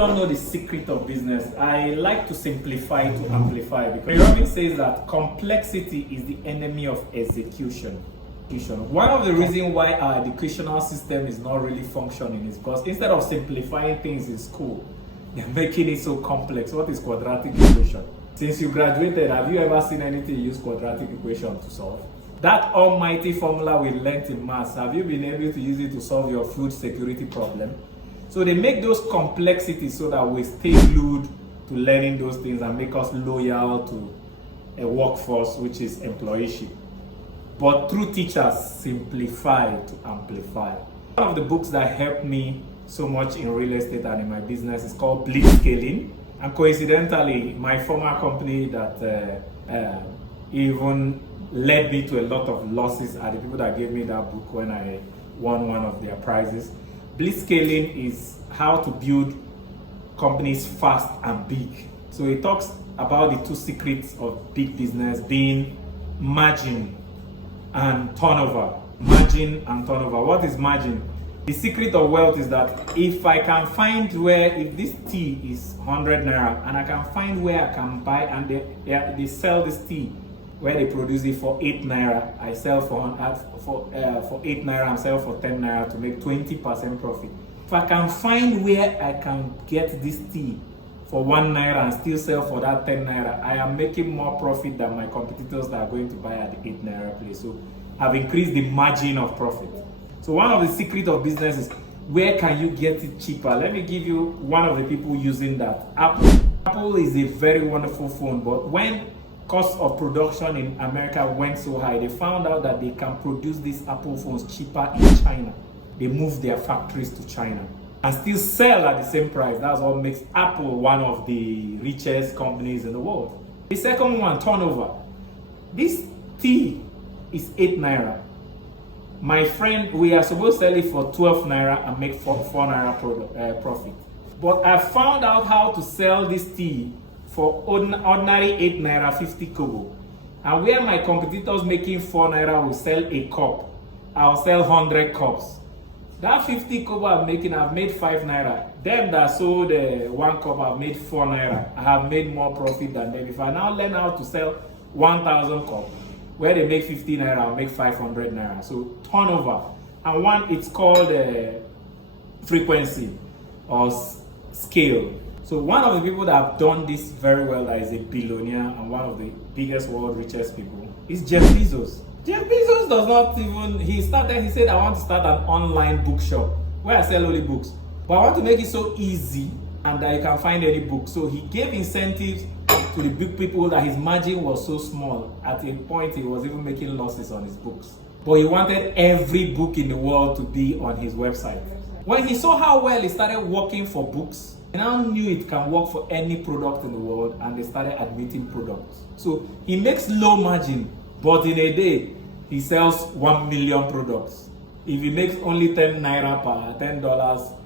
don't know the secret of business, I like to simplify to amplify, because Pyramid says that complexity is the enemy of execution. One of the reasons why our educational system is not really functioning is because instead of simplifying things in school, they're making it so complex. What is quadratic equation? Since you graduated, have you ever seen anything use quadratic equation to solve? That almighty formula we learned in maths, have you been able to use it to solve your food security problem? So they make those complexities so that we stay glued to learning those things and make us loyal to a workforce, which is employeeship. But through teachers, simplify to amplify. One of the books that helped me so much in real estate and in my business is called Blitzscaling. And coincidentally, my former company that even led me to a lot of losses are the people that gave me that book when I won one of their prizes. Blitzscaling is how to build companies fast and big. So it talks about the two secrets of big business being margin and turnover. Margin and turnover. What is margin? The secret of wealth is that if I can find where, if this tea is 100 naira and I can find where I can buy, and they sell this tea where they produce it for 8 naira, I sell for 8 naira and sell for 10 naira to make 20% profit. If I can find where I can get this tea for 1 naira and still sell for that 10 naira, I am making more profit than my competitors that are going to buy at the 8 naira place. So I've increased the margin of profit. So one of the secrets of business is where can you get it cheaper? Let me give you one of the people using that. Apple is a very wonderful phone, but when cost of production in America went so high, they found out that they can produce these Apple phones cheaper in China. They moved their factories to China and still sell at the same price. That's what makes Apple one of the richest companies in the world. The second one, turnover. This tea is 8 naira. My friend, we are supposed to sell it for 12 naira and make 4 naira profit. But I found out how to sell this tea for ordinary 8 naira 50 kobo. And where my competitors making 4 naira will sell a cup, I'll sell 100 cups. That 50 kobo I'm making, I've made 5 naira. Them that sold 1 cup, I've made 4 naira. I have made more profit than them. If I now learn how to sell 1,000 cups, where they make 50 naira, I'll make 500 naira. So turnover. And one, it's called frequency or scale. So one of the people that have done this very well, that is a billionaire and one of the biggest world richest people, is Jeff Bezos. Jeff Bezos does not even, he said, I want to start an online bookshop where I sell only books. But I want to make it so easy and that you can find any book. So he gave incentives to the big people that his margin was so small. At a point, he was even making losses on his books. But he wanted every book in the world to be on his website. When he saw how well he started working for books, he now knew it can work for any product in the world, and they started admitting products. So he makes low margin, but in a day, he sells 1 million products. If he makes only $10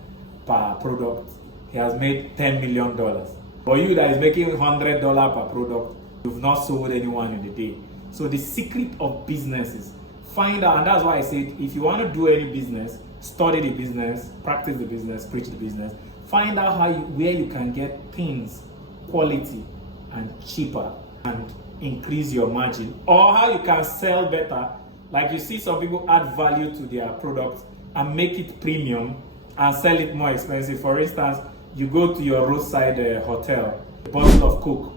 per product, he has made $10 million. For you that is making $100 per product, you've not sold anyone in the day. So the secret of business is find out, and that's why I said, if you want to do any business, study the business, practice the business, preach the business. Find out where you can get things quality and cheaper and increase your margin, or how you can sell better. Like you see some people add value to their product and make it premium and sell it more expensive. For instance, you go to your roadside hotel, a bottle of Coke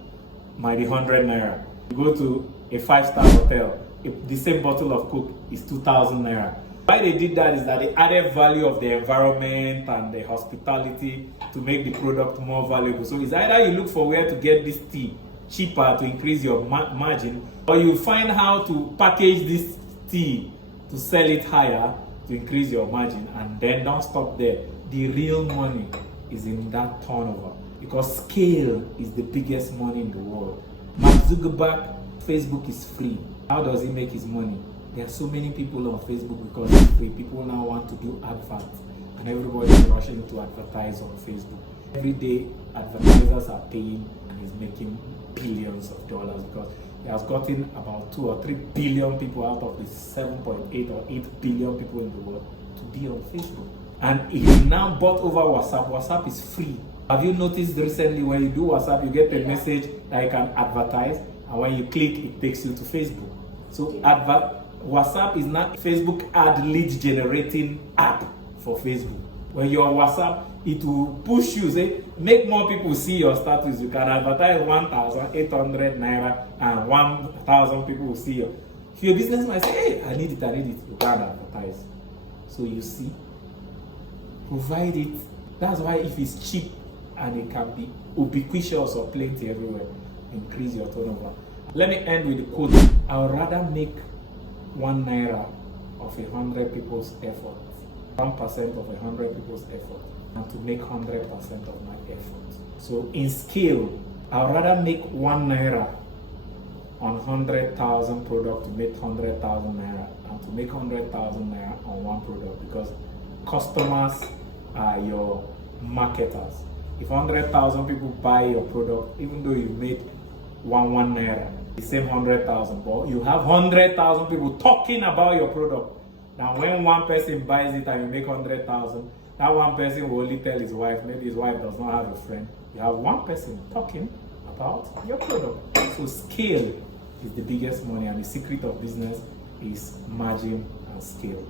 might be 100 naira. You go to a 5-star hotel, the same bottle of Coke is 2,000 naira. Why they did that is that they added value of the environment and the hospitality to make the product more valuable. So it's either you look for where to get this tea cheaper to increase your margin, or you find how to package this tea to sell it higher to increase your margin, and then don't stop there. The real money is in that turnover, because scale is the biggest money in the world. Mark Zuckerberg, Facebook is free. How does he make his money? There are so many people on Facebook because it's free. People now want to do adverts, and everybody is rushing to advertise on Facebook. Every day, advertisers are paying, and he's making billions of dollars because he has gotten about 2 or 3 billion people out of the 7.8 or 8 billion people in the world to be on Facebook. And he now bought over WhatsApp. WhatsApp is free. Have you noticed recently when you do WhatsApp, you get a message that you can advertise, and when you click, it takes you to Facebook. So WhatsApp is not Facebook ad lead generating app for Facebook. When you're on WhatsApp, it will push you, say, make more people see your status. You can advertise 1,800 naira and 1,000 people will see you. If your business might say, hey, I need it, you can advertise. So you see, provide it. That's why if it's cheap and it can be ubiquitous or plenty everywhere, increase your turnover. Let me end with the quote. I would rather make 1 naira of 100 people's effort, 1% of 100 people's effort, and to make 100% of my effort. So in scale, I would rather make 1 naira on 100,000 product to make 100,000 naira, and to make 100,000 naira on one product, because customers are your marketers. If 100,000 people buy your product, even though you made one naira, the same 100,000, but you have 100,000 people talking about your product. Now, when one person buys it and you make 100,000, that one person will only tell his wife. Maybe his wife does not have a friend. You have one person talking about your product. So scale is the biggest money, and the secret of business is margin and scale.